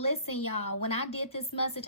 listen, y'all, when I did this message,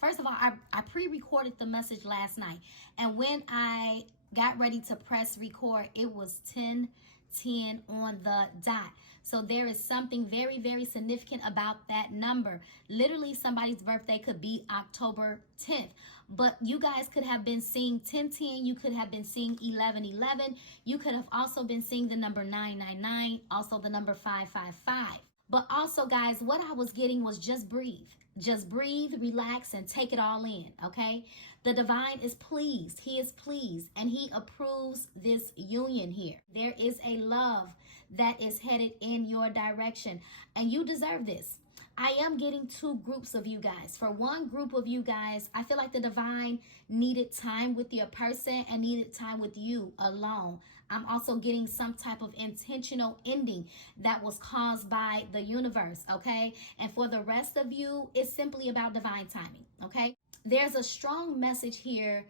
first of all, I pre-recorded the message last night. And when I got ready to press record, it was 10:10 on the dot. So there is something very, very significant about that number. Literally, somebody's birthday could be October 10th. But you guys could have been seeing 10:10. You could have been seeing 11:11. You could have also been seeing the number 999, also the number 555. But also, guys, what I was getting was just breathe. Just breathe, relax, and take it all in, okay? The divine is pleased. He is pleased, and he approves this union here. There is a love that is headed in your direction, and you deserve this. I am getting two groups of you guys. For one group of you guys, I feel like the divine needed time with your person and needed time with you alone. I'm also getting some type of intentional ending that was caused by the universe, okay? And for the rest of you, it's simply about divine timing, okay? There's a strong message here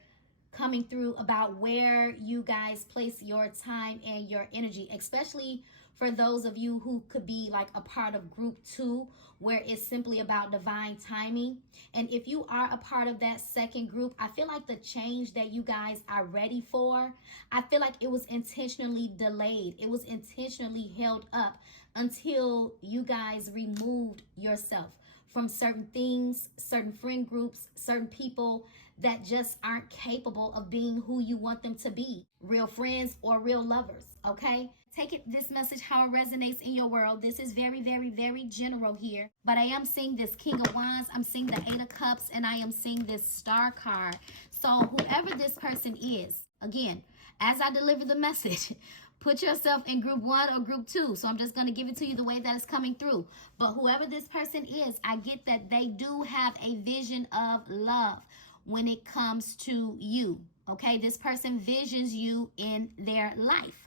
coming through about where you guys place your time and your energy, especially for those of you who could be like a part of group 2, where it's simply about divine timing. And if you are a part of that second group, I feel like the change that you guys are ready for, I feel like it was intentionally delayed. It was intentionally held up until you guys removed yourself from certain things, certain friend groups, certain people that just aren't capable of being who you want them to be. Real friends or real lovers, okay? Take this message how it resonates in your world. This is very, very, very general here. But I am seeing this King of Wands. I'm seeing the 8 of Cups. And I am seeing this Star card. So whoever this person is, again, as I deliver the message, put yourself in group 1 or group 2. So I'm just going to give it to you the way that it's coming through. But whoever this person is, I get that they do have a vision of love when it comes to you. Okay, this person visions you in their life.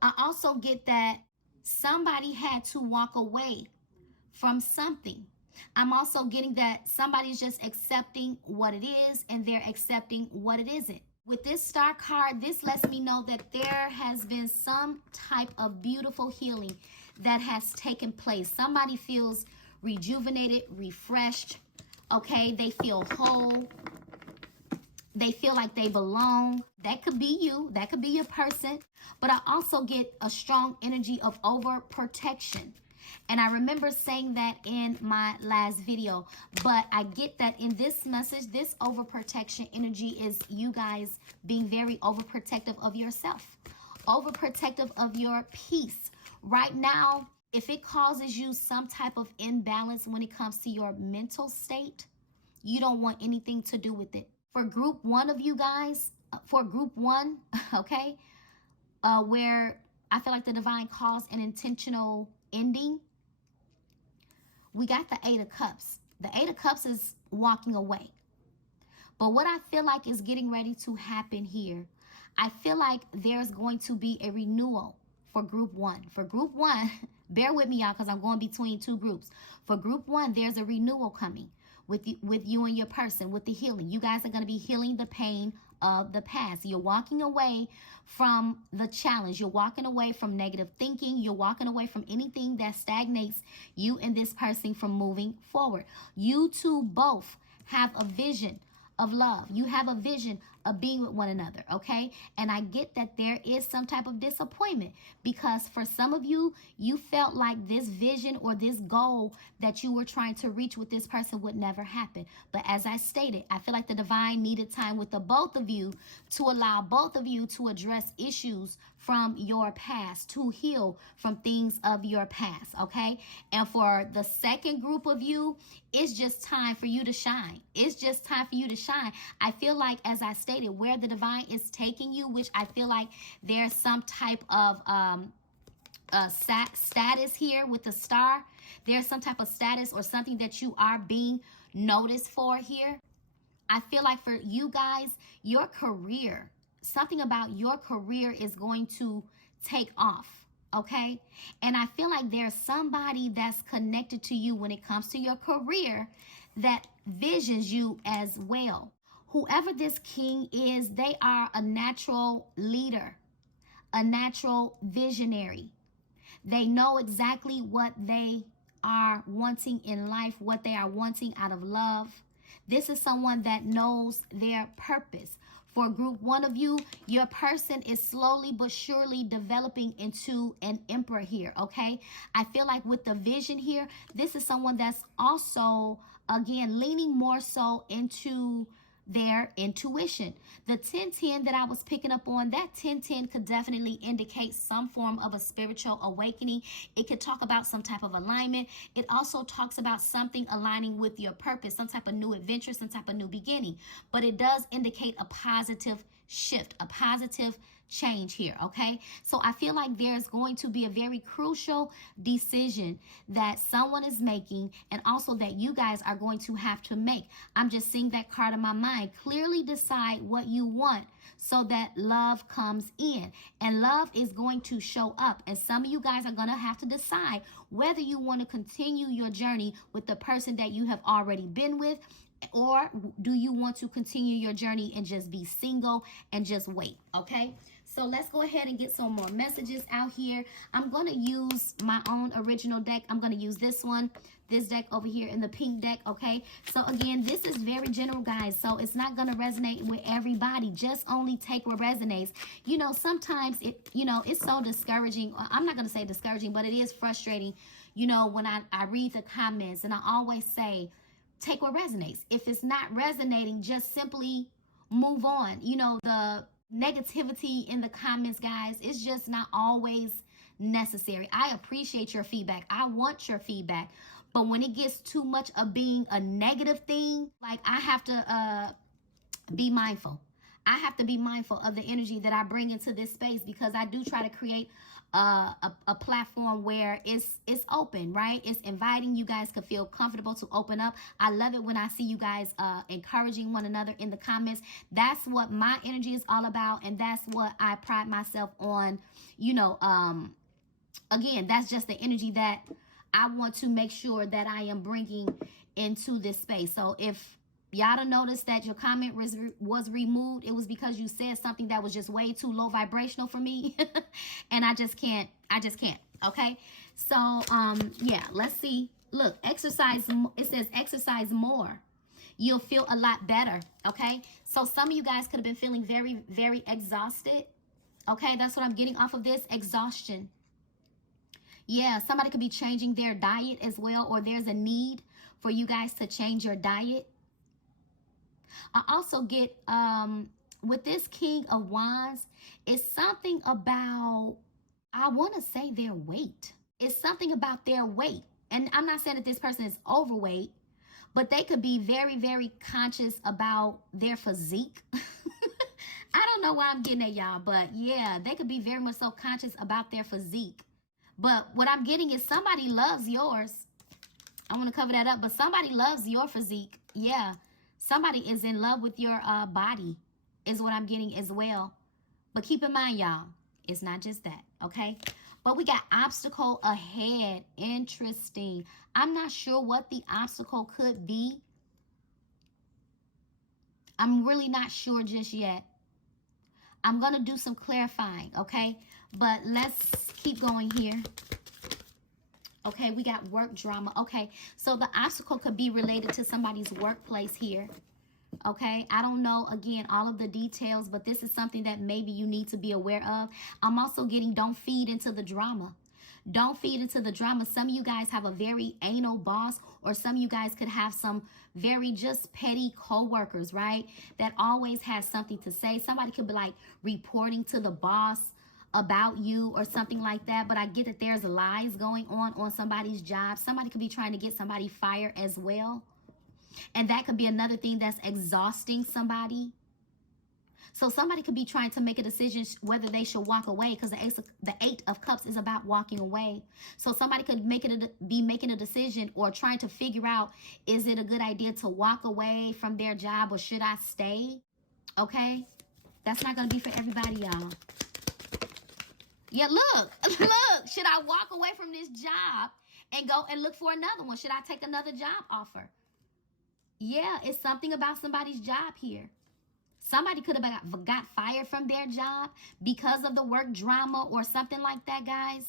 I also get that somebody had to walk away from something. I'm also getting that somebody's just accepting what it is and they're accepting what it isn't. With this Star card, this lets me know that there has been some type of beautiful healing that has taken place. Somebody feels rejuvenated, refreshed, okay? They feel whole. They feel like they belong. That could be you. That could be your person. But I also get a strong energy of overprotection. And I remember saying that in my last video. But I get that in this message, this overprotection energy is you guys being very overprotective of yourself. Overprotective of your peace. Right now, if it causes you some type of imbalance when it comes to your mental state, you don't want anything to do with it. For group 1 of you guys, for group 1, okay, where I feel like the divine caused an intentional ending, we got the 8 of Cups. The 8 of Cups is walking away. But what I feel like is getting ready to happen here, I feel like there's going to be a renewal for group 1. For group 1, bear with me, y'all, because I'm going between 2 groups. For group 1, there's a renewal coming. With you and your person, with the healing. You guys are going to be healing the pain of the past. You're walking away from the challenge. You're walking away from negative thinking. You're walking away from anything that stagnates you and this person from moving forward. You two both have a vision of love. You have a vision of being with one another, okay? And I get that there is some type of disappointment because for some of you, you felt like this vision or this goal that you were trying to reach with this person would never happen. But as I stated, I feel like the divine needed time with the both of you to allow both of you to address issues from your past, to heal from things of your past, okay? And for the second group of you, it's just time for you to shine. It's just time for you to shine. I feel like, as I stated, where the divine is taking you, which I feel like there's some type of status here with the star. There's some type of status or something that you are being noticed for here. I feel like for you guys, your career, something about your career is going to take off, okay? And I feel like there's somebody that's connected to you when it comes to your career that visions you as well. Whoever this king is, they are a natural leader, a natural visionary. They know exactly what they are wanting in life, what they are wanting out of love. This is someone that knows their purpose. For group one of you, your person is slowly but surely developing into an emperor here, okay? I feel like with the vision here, this is someone that's also, again, leaning more so into their intuition. The 1010 that I was picking up on, that 1010 could definitely indicate some form of a spiritual awakening. It could talk about some type of alignment. It also talks about something aligning with your purpose, some type of new adventure, some type of new beginning. But it does indicate a positive shift, a positive change here, okay? So I feel like there's going to be a very crucial decision that someone is making, and also that you guys are going to have to make. I'm just seeing that card in my mind. Clearly decide what you want so that love comes in, and love is going to show up, and some of you guys are going to have to decide whether you want to continue your journey with the person that you have already been with, or do you want to continue your journey and just be single and just wait, okay? So let's go ahead and get some more messages out here. I'm going to use my own original deck. I'm going to use this one, this deck over here in the pink deck, okay? So again, this is very general, guys. So it's not going to resonate with everybody. Just only take what resonates. You know, sometimes it's so discouraging. I'm not going to say discouraging, but it is frustrating, you know, when I read the comments, and I always say, take what resonates. If it's not resonating, just simply move on. You know, the negativity in the comments, guys, it's just not always necessary. I appreciate your feedback. I want your feedback. But when it gets too much of being a negative thing, like, I have to be mindful. I have to be mindful of the energy that I bring into this space, because I do try to create a platform where it's open, right? It's inviting. You guys can feel comfortable to open up. I love it when I see you guys encouraging one another in the comments. That's what my energy is all about, and that's what I pride myself on. You know, again, that's just the energy that I want to make sure that I am bringing into this space. So if y'all don't notice that your comment was removed, it was because you said something that was just way too low vibrational for me. And I just can't, okay? So, yeah, let's see. Look, exercise, it says exercise more. You'll feel a lot better, okay? So some of you guys could have been feeling very, very exhausted, okay? That's what I'm getting off of this, exhaustion. Yeah, somebody could be changing their diet as well, or there's a need for you guys to change your diet. I also get, with this King of Wands, it's something about, I want to say, their weight. It's something about their weight. And I'm not saying that this person is overweight, but they could be very, very conscious about their physique. I don't know why I'm getting at y'all, but yeah, they could be very much so conscious about their physique. But what I'm getting is somebody loves yours. I want to cover that up, but somebody loves your physique. Yeah. Somebody is in love with your body is what I'm getting as well. But keep in mind, y'all, it's not just that, okay? But we got obstacle ahead. Interesting. I'm not sure what the obstacle could be. I'm really not sure just yet. I'm going to do some clarifying, okay? But let's keep going here. Okay, we got work drama. Okay, so the obstacle could be related to somebody's workplace here. Okay, I don't know, again, all of the details, but this is something that maybe you need to be aware of. I'm also getting, don't feed into the drama. Don't feed into the drama. Some of you guys have a very anal boss, or some of you guys could have some very just petty co-workers, right? That always has something to say. Somebody could be like reporting to the boss about you or something like that. But I get that there's lies going on somebody's job. Somebody could be trying to get somebody fired as well. And that could be another thing that's exhausting somebody. So somebody could be trying to make a decision whether they should walk away, because the Eight of Cups is about walking away. So somebody could be making a decision or trying to figure out, is it a good idea to walk away from their job, or should I stay? Okay? That's not going to be for everybody, y'all. Yeah, look, look. Should I walk away from this job and go and look for another one? Should I take another job offer? Yeah, it's something about somebody's job here. Somebody could have got fired from their job because of the work drama or something like that, guys.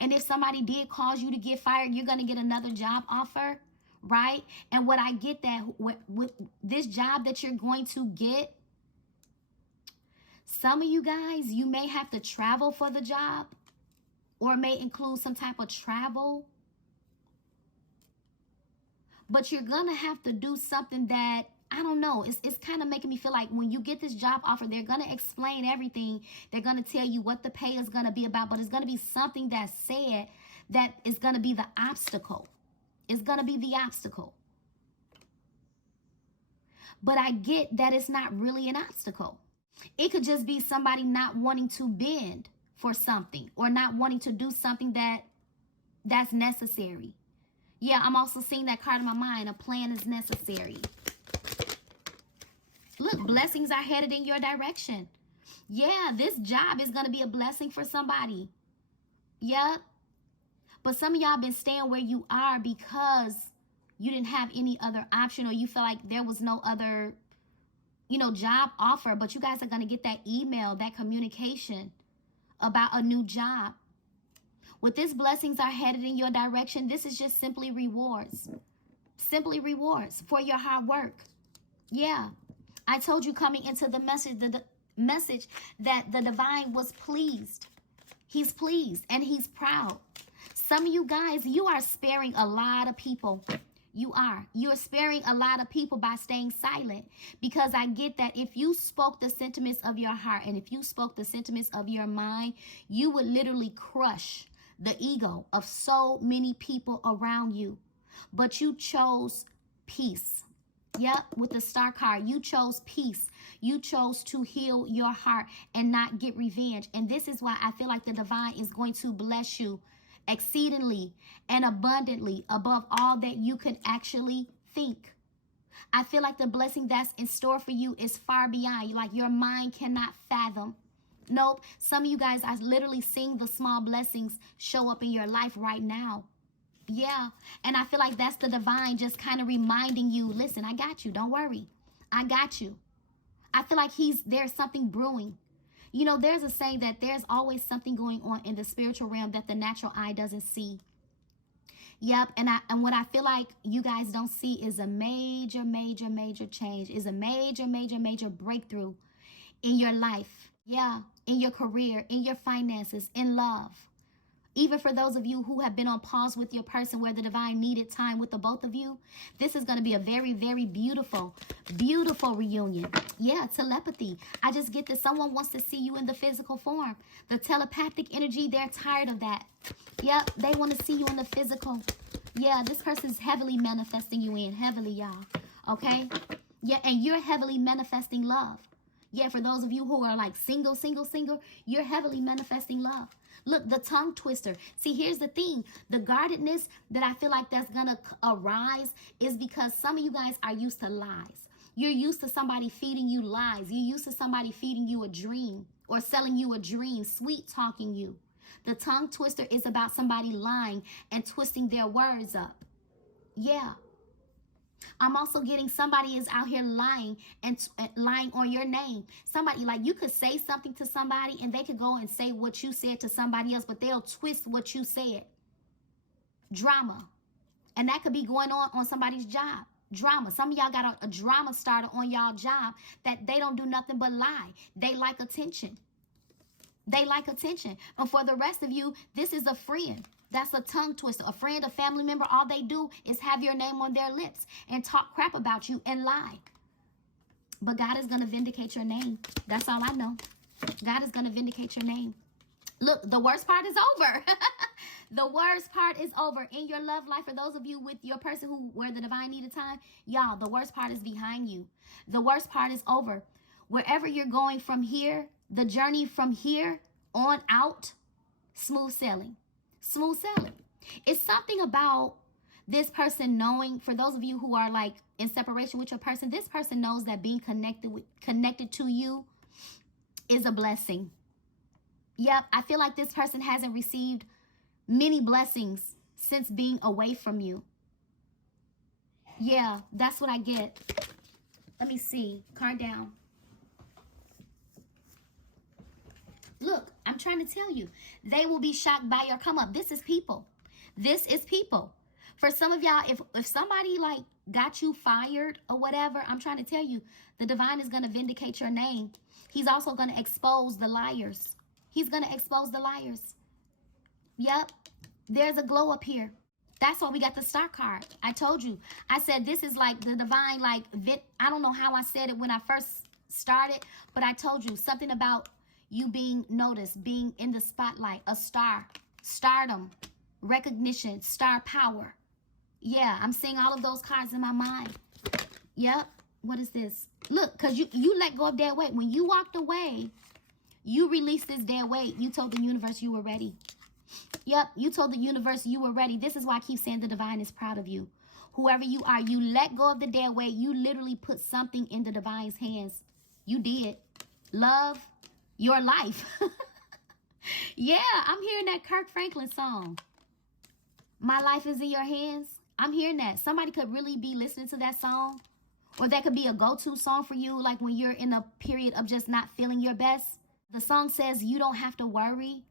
And if somebody did cause you to get fired, you're going to get another job offer, right? And what I get that with this job that you're going to get, some of you guys, you may have to travel for the job, or it may include some type of travel. But you're going to have to do something that, I don't know, it's kind of making me feel like when you get this job offer, they're going to explain everything. They're going to tell you what the pay is going to be about, but it's going to be something that's said that is going to be the obstacle. It's going to be the obstacle. But I get that it's not really an obstacle. It could just be somebody not wanting to bend for something, or not wanting to do something that's necessary. Yeah, I'm also seeing that card in my mind. A plan is necessary. Look, blessings are headed in your direction. Yeah, this job is going to be a blessing for somebody. Yep. But some of y'all been staying where you are because you didn't have any other option, or you feel like there was no other, job offer. But you guys are going to get that email, that communication about a new job. With this, blessings are headed in your direction. This is just simply rewards. Simply rewards for your hard work. Yeah. I told you coming into the message that the divine was pleased. He's pleased and he's proud. Some of you guys, you are sparing a lot of people. You are. You're sparing a lot of people by staying silent, because I get that if you spoke the sentiments of your heart, and if you spoke the sentiments of your mind, you would literally crush the ego of so many people around you. But you chose peace. Yep, with the star card, you chose peace. You chose to heal your heart and not get revenge. And this is why I feel like the divine is going to bless you exceedingly and abundantly above all that you could actually think. I feel like the blessing that's in store for you is far beyond, like your mind cannot fathom. Nope. Some of you guys are literally seeing the small blessings show up in your life right now. Yeah. And I feel like that's the divine just kind of reminding you, listen, I got you. Don't worry. I got you. I feel like there's something brewing. There's a saying that there's always something going on in the spiritual realm that the natural eye doesn't see. Yep. And what I feel like you guys don't see is a major, major, major change, is a major, major, major breakthrough in your life. Yeah, in your career, in your finances, in love. Even for those of you who have been on pause with your person where the divine needed time with the both of you, this is going to be a very, very beautiful, beautiful reunion. Yeah, telepathy. I just get that someone wants to see you in the physical form. The telepathic energy, they're tired of that. Yep, they want to see you in the physical. Yeah, this person's heavily manifesting you in. Heavily, y'all. Okay? Yeah, and you're heavily manifesting love. Yeah, for those of you who are like single, you're heavily manifesting love. Look, the tongue twister. See, here's the thing. The guardedness that I feel like that's going to arise is because some of you guys are used to lies. You're used to somebody feeding you lies. You're used to somebody feeding you a dream or selling you a dream, sweet talking you. The tongue twister is about somebody lying and twisting their words up. Yeah. I'm also getting somebody is out here lying and lying on your name. Somebody, like, you could say something to somebody and they could go and say what you said to somebody else, but they'll twist what you said. Drama. And that could be going on somebody's job. Drama. Some of y'all got a drama starter on y'all job that they don't do nothing but lie. They like attention. They like attention. And for the rest of you, this is a friend. That's a tongue twister. A friend, a family member, all they do is have your name on their lips and talk crap about you and lie. But God is going to vindicate your name. That's all I know. God is going to vindicate your name. Look, the worst part is over. The worst part is over in your love life. For those of you with your person where the divine needed time, y'all, the worst part is behind you. The worst part is over. Wherever you're going from here, the journey from here on out, smooth sailing. Smooth sailing. It's something about this person knowing, for those of you who are like in separation with your person, this person knows that being connected to you is a blessing. Yep, I feel like this person hasn't received many blessings since being away from you. Yeah, that's what I get. Let me see. Card down. Look, I'm I'm trying to tell you. They will be shocked by your come up. This is people. This is people. For some of y'all, if somebody like got you fired or whatever, I'm trying to tell you, the divine is going to vindicate your name. He's also going to expose the liars. He's going to expose the liars. Yep. There's a glow up here. That's why we got the star card. I told you. I said this is like the divine, like, I don't know how I said it when I first started, but I told you something about you being noticed, being in the spotlight, a star, stardom, recognition, star power. Yeah, I'm seeing all of those cards in my mind. Yep. What is this? Look, because you let go of dead weight. When you walked away, you released this dead weight. You told the universe you were ready. Yep, you told the universe you were ready. This is why I keep saying the divine is proud of you. Whoever you are, you let go of the dead weight. You literally put something in the divine's hands. You did. Love your life. Yeah, I'm hearing that Kirk Franklin song. My life is in your hands. I'm hearing that. Somebody could really be listening to that song. Or that could be a go-to song for you, like when you're in a period of just not feeling your best. The song says, you don't have to worry.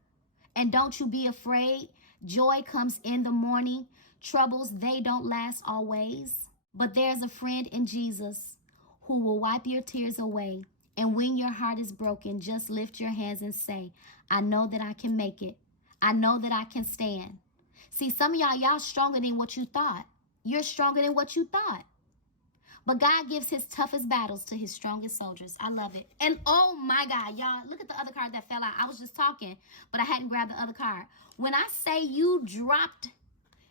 And don't you be afraid. Joy comes in the morning. Troubles, they don't last always. But there's a friend in Jesus who will wipe your tears away. And when your heart is broken, just lift your hands and say, I know that I can make it. I know that I can stand. See, some of y'all stronger than what you thought. You're stronger than what you thought. But God gives his toughest battles to his strongest soldiers. I love it. And oh my God, y'all, look at the other card that fell out. I was just talking, but I hadn't grabbed the other card. When I say you dropped,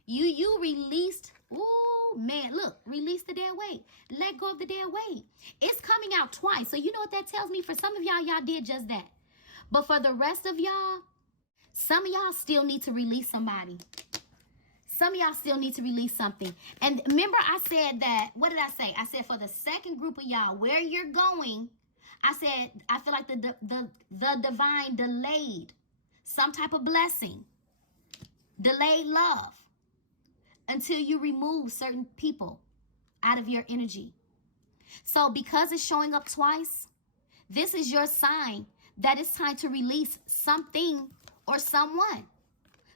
you released, ooh, man, look, release the dead weight. Let go of the dead weight. It's coming out twice. So you know what that tells me? For some of y'all did just that. But for the rest of y'all, some of y'all still need to release somebody. Some of y'all still need to release something. And remember I said that, what did I say? I said for the second group of y'all, where you're going, I said, I feel like the divine delayed some type of blessing, delayed love until you remove certain people out of your energy. So because it's showing up twice, this is your sign that it's time to release something or someone.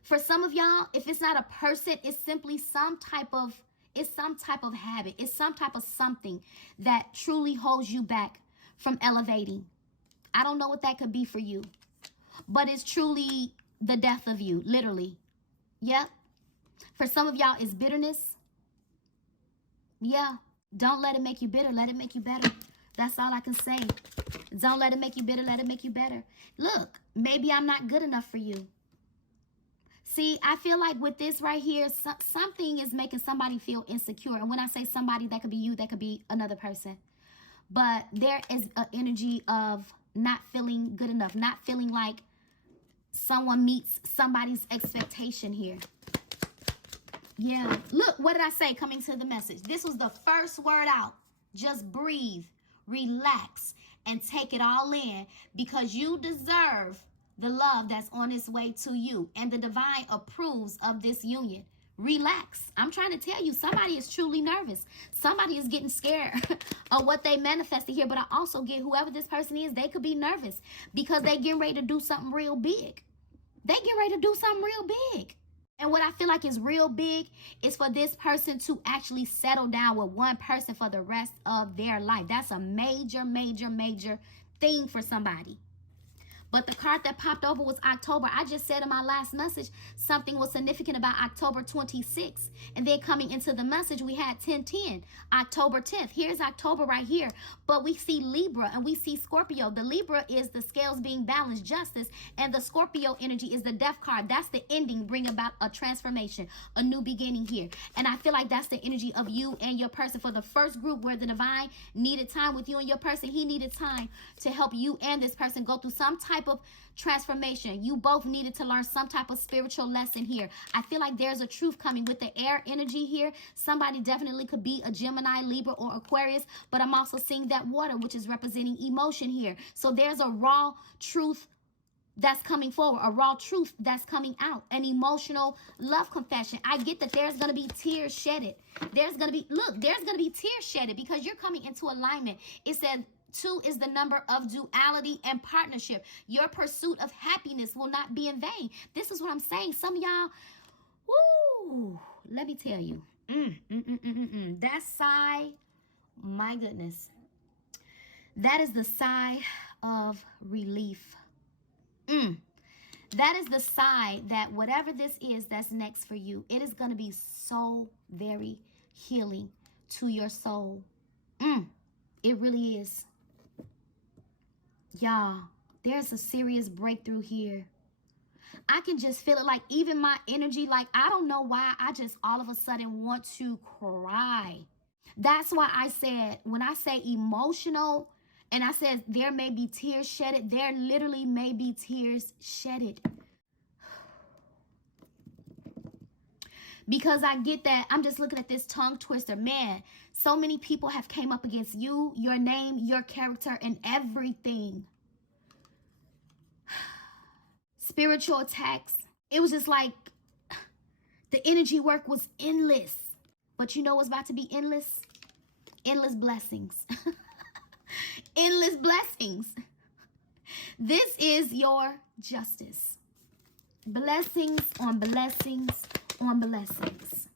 For some of y'all, if it's not a person, it's simply some type of habit. It's some type of something that truly holds you back from elevating. I don't know what that could be for you, but it's truly the death of you, literally. Yep. For some of y'all, it's bitterness. Yeah. Don't let it make you bitter. Let it make you better. That's all I can say. Don't let it make you bitter. Let it make you better. Look, maybe I'm not good enough for you. See, I feel like with this right here, something is making somebody feel insecure. And when I say somebody, that could be you, that could be another person. But there is an energy of not feeling good enough, not feeling like someone meets somebody's expectation here. Yeah. Look, what did I say coming to the message? This was the first word out. Just breathe, relax, and take it all in because you deserve the love that's on its way to you. And the divine approves of this union. Relax. I'm trying to tell you, somebody is truly nervous. Somebody is getting scared of what they manifested here. But I also get whoever this person is, they could be nervous because they getting ready to do something real big. They getting ready to do something real big. And what I feel like is real big is for this person to actually settle down with one person for the rest of their life. That's a major, major, major thing for somebody. But the card that popped over was October. I just said in my last message, something was significant about October 26th. And then coming into the message, we had 10-10, October 10th. Here's October right here. But we see Libra and we see Scorpio. The Libra is the scales being balanced, justice. And the Scorpio energy is the death card. That's the ending, bring about a transformation, a new beginning here. And I feel like that's the energy of you and your person. For the first group where the divine needed time with you and your person, he needed time to help you and this person go through some type of transformation. You both needed to learn some type of spiritual lesson here. I feel like there's a truth coming with the air energy here. Somebody definitely could be a Gemini, Libra, or Aquarius, but I'm also seeing that water, which is representing emotion here. So there's a raw truth that's coming forward, a raw truth that's coming out, an emotional love confession. I get that there's going to be tears shedded. There's going to be, look, there's going to be tears shedded because you're coming into alignment. It said 2 is the number of duality and partnership. Your pursuit of happiness will not be in vain. This is what I'm saying. Some of y'all, woo, let me tell you. That sigh, my goodness. That is the sigh of relief. That is the sigh that whatever this is that's next for you, it is going to be so very healing to your soul. It really is. Y'all, there's a serious breakthrough here. I can just feel it, like even my energy, like I don't know why, I just all of a sudden want to cry. That's why I said, when I say emotional, and I said there may be tears shedded, there literally may be tears shedded. Because I get that, I'm just looking at this tongue twister. Man, so many people have came up against you, your name, your character, and everything. Spiritual attacks. It was just like the energy work was endless. But you know what's about to be endless? Endless blessings. Endless blessings. This is your justice. Blessings on blessings on blessings.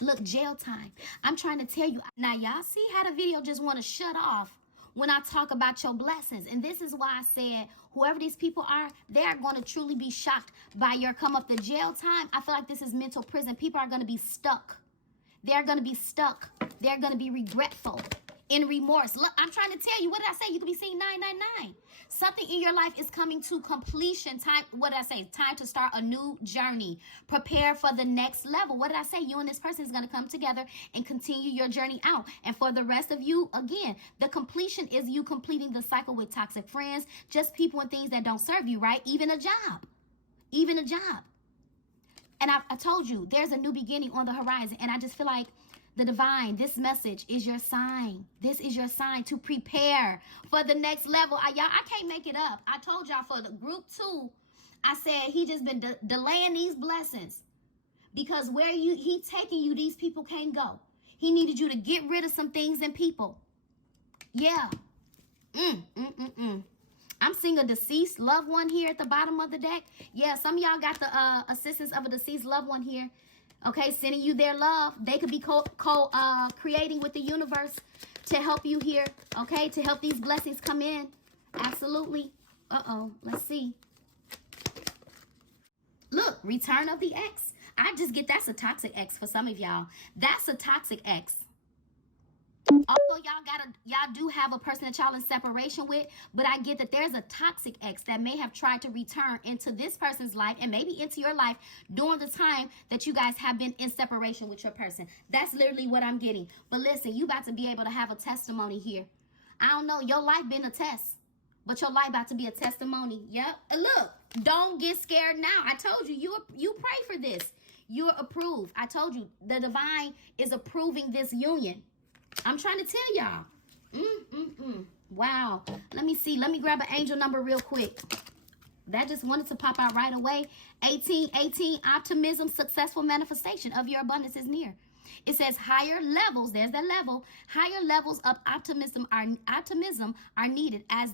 Look, jail time. I'm trying to tell you. Now, y'all see how the video just want to shut off when I talk about your blessings. And this is why I said, whoever these people are, they're going to truly be shocked by your come up the jail time. I feel like this is mental prison. People are going to be stuck. They're going to be stuck. They're going to be regretful, in remorse. Look, I'm trying to tell you, what did I say? You could be seeing 999. Something in your life is coming to completion. Time, what did I say? Time to start a new journey. Prepare for the next level. What did I say? You and this person is going to come together and continue your journey out. And for the rest of you, again, the completion is you completing the cycle with toxic friends, just people and things that don't serve you, right? Even a job. Even a job. And I told you, there's a new beginning on the horizon. And I just feel like the divine, this message is your sign. This is your sign to prepare for the next level. Y'all, I can't make it up. I told y'all for the group 2, I said he just been delaying these blessings. Because where he taking you, these people can't go. He needed you to get rid of some things and people. Yeah. I'm seeing a deceased loved one here at the bottom of the deck. Yeah, some of y'all got the assistance of a deceased loved one here. Okay, sending you their love. They could be creating with the universe to help you here. Okay, to help these blessings come in. Absolutely. Let's see. Look, return of the ex. I just get that's a toxic ex for some of y'all. That's a toxic ex. Although y'all do have a person that y'all in separation with, but I get that there's a toxic ex that may have tried to return into this person's life and maybe into your life during the time that you guys have been in separation with your person. That's literally what I'm getting. But listen, you about to be able to have a testimony here. I don't know, your life been a test, but your life about to be a testimony. Yep. And look, don't get scared now. I told you, you pray for this. You're approved. I told you, the divine is approving this union. I'm trying to tell y'all. Wow. Let me see. Let me grab an angel number real quick. That just wanted to pop out right away. 1818, optimism, successful manifestation of your abundance is near. It says higher levels, there's that level, higher levels of optimism are needed as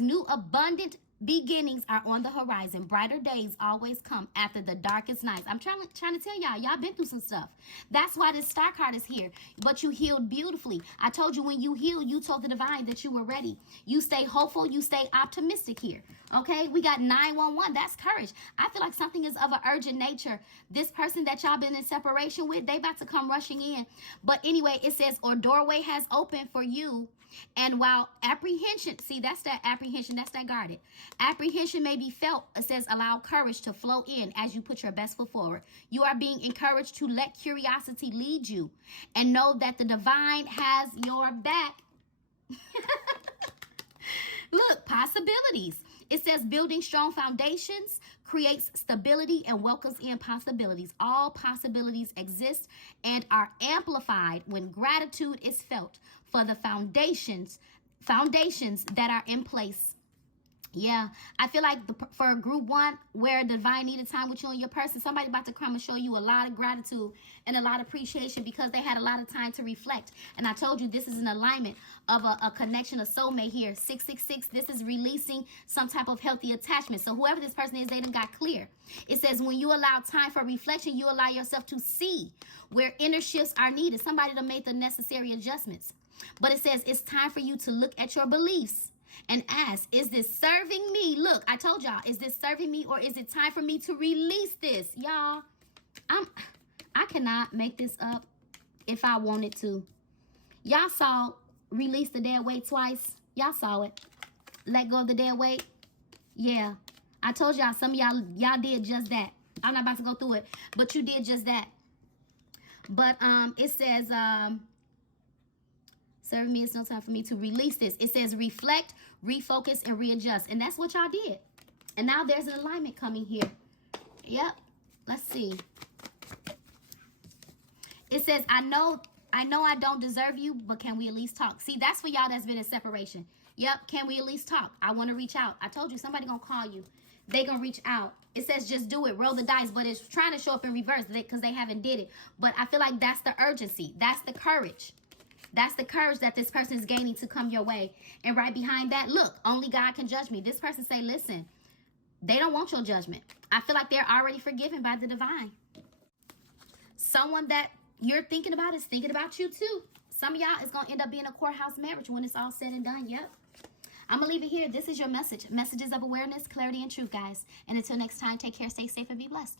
new abundant beginnings are on the horizon. Brighter days always come after the darkest nights. I'm trying to tell y'all been through some stuff. That's why this star card is here. But you healed beautifully. I told you when you heal, you told the divine that you were ready. You stay hopeful. You stay optimistic here. Okay, we got 911. That's courage. I feel like something is of an urgent nature. This person that y'all been in separation with, they about to come rushing in. But anyway, it says, or doorway has opened for you. And while apprehension, see, that's that apprehension, that's that guarded. Apprehension may be felt, it says, allow courage to flow in as you put your best foot forward. You are being encouraged to let curiosity lead you and know that the divine has your back. Look, possibilities. It says building strong foundations creates stability and welcomes in possibilities. All possibilities exist and are amplified when gratitude is felt for the foundations that are in place. Yeah, I feel like for group 1, where divine needed time with you and your person, somebody about to come and show you a lot of gratitude and a lot of appreciation because they had a lot of time to reflect. And I told you this is an alignment of a connection, a soulmate here. 666, this is releasing some type of healthy attachment. So whoever this person is, they done got clear. It says when you allow time for reflection, you allow yourself to see where inner shifts are needed. Somebody done made the necessary adjustments. But it says it's time for you to look at your beliefs and ask, is this serving me? Look, I told y'all, is this serving me, or is it time for me to release this? Y'all, I cannot make this up if I wanted to. Y'all saw release the dead weight twice. Y'all saw it. Let go of the dead weight. Yeah. I told y'all, some of y'all did just that. I'm not about to go through it, but you did just that. But it says serve me, it's no time for me to release this. It says reflect, refocus, and readjust. And that's what y'all did. And now there's an alignment coming here. Yep. Let's see. It says, I know I don't deserve you, but can we at least talk? See, that's for y'all that's been in separation. Yep. Can we at least talk? I want to reach out. I told you, somebody gonna call you. They gonna reach out. It says just do it. Roll the dice. But it's trying to show up in reverse because they haven't did it. But I feel like that's the urgency. That's the courage. That's the courage that this person is gaining to come your way. And right behind that, look, only God can judge me. This person say, listen, they don't want your judgment. I feel like they're already forgiven by the divine. Someone that you're thinking about is thinking about you too. Some of y'all is going to end up being a courthouse marriage when it's all said and done. Yep. I'm going to leave it here. This is your message. Messages of awareness, clarity, and truth, guys. And until next time, take care, stay safe, and be blessed.